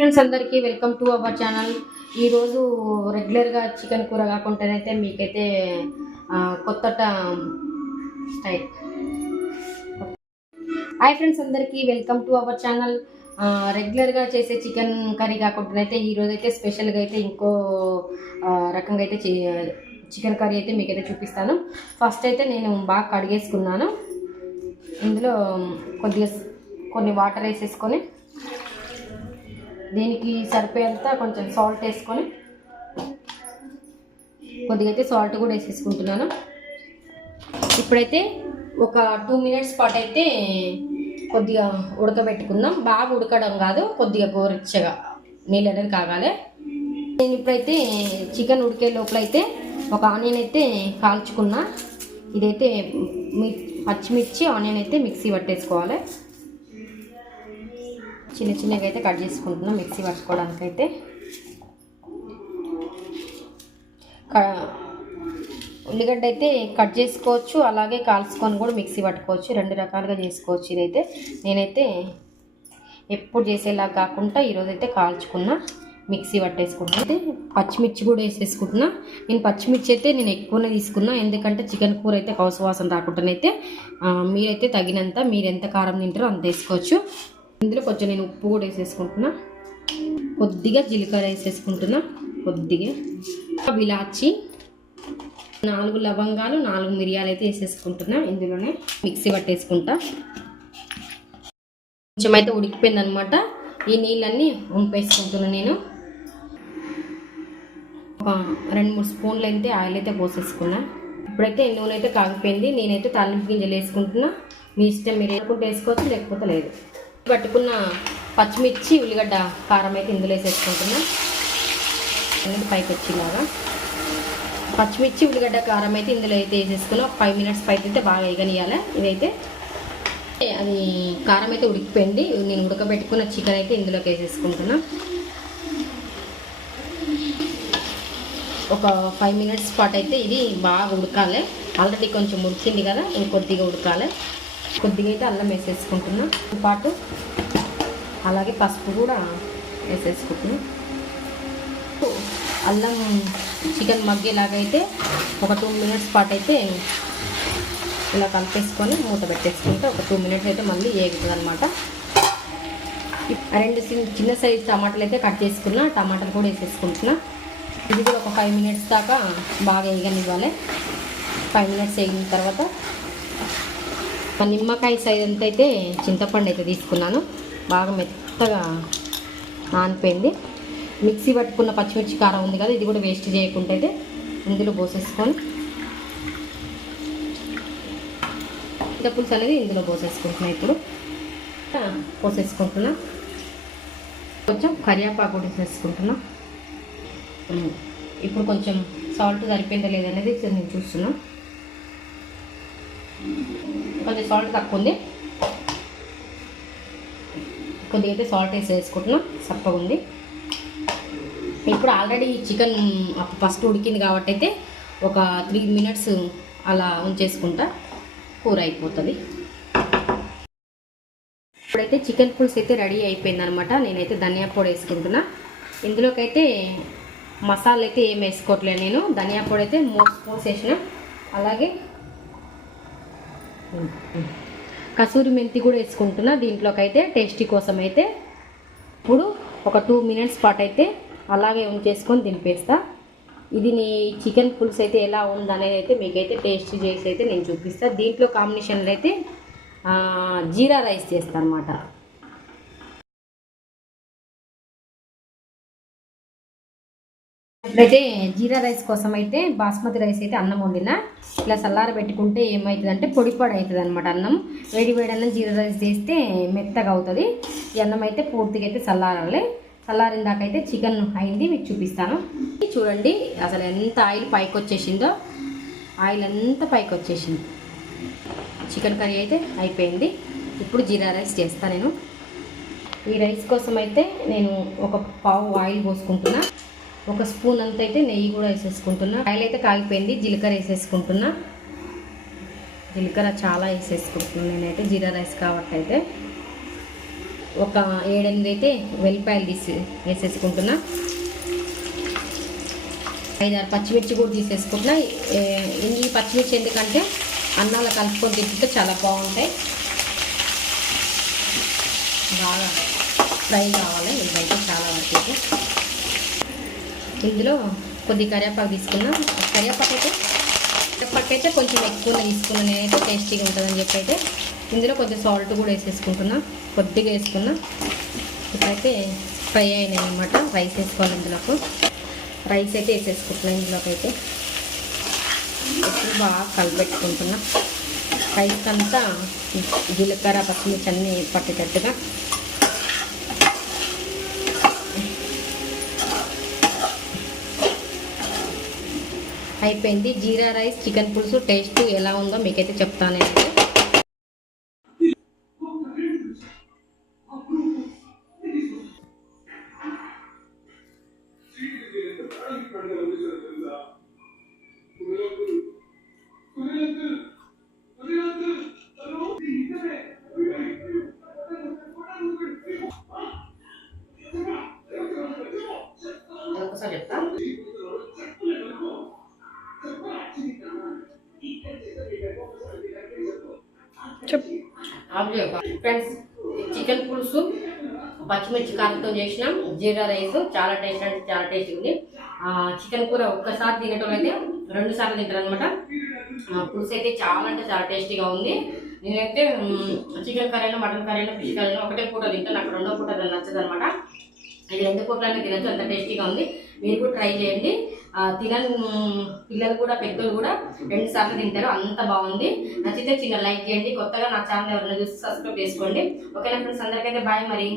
Friends అందరికీ welcome to our channel ఈరోజు రెగ్యులర్గా చికెన్ కూర కాకుండానైతే మీకైతే కొత్త స్టైల్. హాయ్ ఫ్రెండ్స్ అందరికీ వెల్కమ్ టు అవర్ ఛానల్ రెగ్యులర్గా చేసే చికెన్ కర్రీ కాకుండా అయితే ఈరోజు అయితే స్పెషల్గా అయితే ఇంకో రకంగా అయితే చికెన్ కర్రీ అయితే మీకైతే చూపిస్తాను. ఫస్ట్ అయితే నేను బాగా కడిగేసుకున్నాను. ఇందులో కొద్దిగా కొన్ని వాటర్ వేసేసుకొని దీనికి సరిపోయేంత కొంచెం సాల్ట్ వేసుకొని కొద్దిగా అయితే సాల్ట్ కూడా వేసేసుకుంటున్నాను. ఇప్పుడైతే ఒక టూ మినిట్స్ పాటు అయితే కొద్దిగా ఉడకబెట్టుకుందాం. బాగా ఉడకడం కాదు కొద్దిగా గోరెచ్చగా నీళ్ళు అనేది కాగాలి. నేను ఇప్పుడైతే చికెన్ ఉడికే లోపల అయితే ఒక ఆనియన్ అయితే కాల్చుకున్నా. ఇదైతే మీ పచ్చిమిర్చి ఆనియన్ అయితే మిక్సీ పట్టేసుకోవాలి. చిన్న చిన్నగా అయితే కట్ చేసుకుంటున్నాం మిక్సీ పట్టుకోవడానికైతే. క- ఉల్లిగడ్డ అయితే కట్ చేసుకోవచ్చు అలాగే కాల్చుకొని కూడా మిక్సీ పట్టుకోవచ్చు రెండు రకాలుగా చేసుకోవచ్చు ఇదైతే. నేనైతే ఎప్పుడు చేసేలా కాకుండా ఈరోజు అయితే కాల్చుకున్నా మిక్సీ పట్టేసుకుంటున్నా. అయితే పచ్చిమిర్చి కూడా వేసేసుకుంటున్నా. నేను పచ్చిమిర్చి అయితే నేను ఎక్కువనే తీసుకున్నా ఎందుకంటే చికెన్ కూర అయితే కౌసవాసన రాకుండానైతే మీరైతే తగినంత మీరు ఎంత కారం తింటారో అంత వేసుకోవచ్చు. ఇందులో కొంచెం నేను ఉప్పు కూడా వేసేసుకుంటున్నా. కొద్దిగా జీలకర్ర వేసేసుకుంటున్నా. కొద్దిగా ఇలాచి నాలుగు లవంగాలు నాలుగు మిరియాలు అయితే వేసేసుకుంటున్నా ఇందులోనే. మిక్సీ పట్టేసుకుంటా. కొంచెం అయితే ఉడికిపోయింది అనమాట ఈ నీళ్ళన్నీ వంపేసుకుంటున్నా నేను. ఒక రెండు మూడు స్పూన్లు అయితే ఆయిల్ అయితే పోసేసుకున్నా. ఇప్పుడైతే నూనె అయితే కాగిపోయింది. నేనైతే తాలింపు గింజలు వేసుకుంటున్నా. మీ ఇష్టం మీరు వేసుకుంటే వేసుకోవచ్చు లేకపోతే లేదు. పట్టుకున్న పచ్చిమిర్చి ఉల్లిగడ్డ కారం అయితే ఇందులో వేసేసుకుంటున్నా. అనేది పైకి వచ్చేలాగా పచ్చిమిర్చి ఉల్లిగడ్డ కారం అయితే ఇందులో అయితే వేసేసుకుని ఒక ఫైవ్ మినిట్స్ పైకి అయితే బాగా వేగనియాలి ఇదైతే అది కారం అయితే ఉడికిపోయింది. నేను ఉడకబెట్టుకున్న చికెన్ అయితే ఇందులోకి వేసేసుకుంటున్నా. ఒక ఫైవ్ మినిట్స్ పాటు అయితే ఇది బాగా ఉడకాలి. ఆల్రెడీ కొంచెం ఉడికింది కదా ఇంకొద్దిగా ఉడకాలి. కొద్దిగా అయితే అల్లం వేసేసుకుంటున్నాం. పాటు అలాగే పసుపు కూడా వేసేసుకుంటున్నాం. అల్లం చికెన్ మగ్గేలాగైతే ఒక టూ మినిట్స్ పాటు అయితే ఇలా కలిపేసుకొని మూత పెట్టేసుకుంటే ఒక టూ మినిట్స్ అయితే మళ్ళీ వేగుతుంది అనమాట రెండు చిన్న సైజు సైజ్ టమాటాలు అయితే కట్ చేసుకున్నా టమాటాలు కూడా వేసేసుకుంటున్నా. ఇది కూడా ఒక ఫైవ్ మినిట్స్ దాకా బాగా వేగనివ్వాలి ఫైవ్ మినిట్స్ వేగిన తర్వాత ఒక నిమ్మకాయ సైజ్ ఎంత అయితే చింతపండు అయితే తీసుకున్నాను బాగా మెత్తగా నానిపోయింది. మిక్సీ పట్టుకున్న పచ్చిమిర్చి కారం ఉంది కదా ఇది కూడా వేస్ట్ చేయకుండా అయితే ఇందులో పోసేసుకొని పులుసు అనేది ఇందులో పోసేసుకుంటున్నా ఇప్పుడు. పోసేసుకుంటున్నా. కొంచెం కరివేపాకు కూడా వేసేసుకుంటున్నా. ఇప్పుడు కొంచెం సాల్ట్ సరిపోయిందా లేదనేది నేను చూస్తున్నా. కొంచెం సాల్ట్ తక్కువ ఉంది. కొద్దిగా అయితే సాల్ట్ వేసి వేసుకుంటున్నా. చప్పగా ఉంది. ఇప్పుడు ఆల్రెడీ చికెన్ ఫస్ట్ ఉడికింది కాబట్టి అయితే ఒక త్రీ మినిట్స్ అలా ఉంచేసుకుంటా. కూర అయిపోతుంది. ఇప్పుడైతే చికెన్ పులుసు అయితే రెడీ అయిపోయింది అనమాట నేనైతే ధనియా పొడి వేసుకుంటున్నా. ఇందులోకైతే మసాలా అయితే ఏం వేసుకోవట్లేదు నేను. ధనియా పొడి అయితే మూడు స్పూన్స్ వేసిన. అలాగే కసూరి మెంతి కూడా వేసుకుంటున్నా. దీంట్లోకి అయితే టేస్టీ కోసం అయితే ఇప్పుడు ఒక టూ మినిట్స్ పాటు అయితే అలాగే ఉంచేసుకొని దింపేస్తా. ఇది నీ చికెన్ పులుసు అయితే ఎలా ఉందనేది అయితే మీకైతే టేస్ట్ చేసి అయితే నేను చూపిస్తాను దీంట్లో కాంబినేషన్లో అయితే జీరా రైస్ చేస్తాను అనమాట ఇప్పుడైతే జీరా రైస్ కోసం అయితే బాస్మతి రైస్ అయితే అన్నం వండిన. ఇలా చల్లార పెట్టుకుంటే ఏమవుతుంది అంటే పొడి పొడి అవుతుంది అనమాట అన్నం. వేడి వేడి అన్నం జీరా రైస్ చేస్తే మెత్తగా అవుతుంది. ఈ అన్నం అయితే పూర్తిగా అయితే చల్లారాలి చల్లారిన దాకా అయితే చికెన్ అయింది మీకు చూపిస్తాను. చూడండి అసలు ఎంత ఆయిల్ పైకి వచ్చేసిందో ఆయిల్ అంతా పైకి వచ్చేసింది చికెన్ కర్రీ అయితే అయిపోయింది. ఇప్పుడు జీరా రైస్ చేస్తాను నేను. ఈ రైస్ కోసం అయితే నేను ఒక పావు ఆయిల్ పోసుకుంటున్నా. ఒక స్పూన్ అంత అయితే నెయ్యి కూడా వేసేసుకుంటున్నా. ఆయిల్ అయితే కాగిపోయింది జీలకర్ర వేసేసుకుంటున్నా. జీలకర్ర చాలా వేసేసుకుంటున్నాను నేనైతే జీరా రైస్ కాబట్టి అయితే ఒక ఏడెనిమిది అయితే వెల్లిపాయలు తీసి వేసేసుకుంటున్నా. ఐదారు పచ్చిమిర్చి కూడా తీసేసుకుంటున్నా. ఇన్ని ఈ పచ్చిమిర్చి ఎందుకంటే అన్నాలు కలుపుకొని తింటుంటే చాలా బాగుంటాయి. బాగా ఫ్రై కావాలి ఇదైతే చాలా వరకు అయితే. ఇందులో కొద్ది కరివేపాకు తీసుకున్నాం కరివేపాకు అయితే కరివేపాకు అయితే కొంచెం ఎక్కువ తీసుకున్నాను నేనైతే టేస్టీగా ఉంటుందని చెప్పి అయితే ఇందులో కొంచెం సాల్ట్ కూడా వేసేసుకుంటున్నా. కొద్దిగా వేసుకున్నా. ఇప్పుడైతే ఫ్రై అయినాయి అనమాట రైస్ వేసుకోవాలి ఇందులోకి. రైస్ అయితే వేసేసుకుంటున్నా ఇందులోకి అయితే. ఇప్పుడు బాగా కలిపెట్టుకుంటున్నా. రైస్ అంతా జీలకర్ర పచ్చిమిర్చి అన్నీ పట్టేటట్టుగా అయిపోయింది. జీరా రైస్ చికెన్ పులుసు టేస్ట్ ఎలా ఉందో మీకైతే చెప్తాను ఫ్రెండ్స్ చికెన్ పులుసు పచ్చిమిర్చి కారంతో చేసినాం. జీరా రైస్ చాలా టేస్ట్ అంటే చాలా టేస్ట్ ఉంది. చికెన్ కూర ఒక్కసారి తినటం అయితే రెండు సార్లు తింటారు అనమాట పులుసు అయితే చాలా అంటే చాలా టేస్టీగా ఉంది. నేనైతే chicken curry mutton curry fish curry ఒకటే పూట తింటాను. నాకు రెండో పూట అది నచ్చదు అనమాట ఇది రెండు పూటలైనా తినచ్చు అంత టేస్టీగా ఉంది. మీరు కూడా ట్రై చేయండి. తినని పిల్లలు కూడా పెద్దలు కూడా రెండు సార్లు తింటారు. అంత బాగుంది. నచ్చితే చిన్న లైక్ చేయండి. కొత్తగా నా ఛానల్ ఎవరైనా చూసి సబ్స్క్రైబ్ చేసుకోండి. ఓకేనా ఫ్రెండ్స్ అందరికైతే బాయ్ మరి.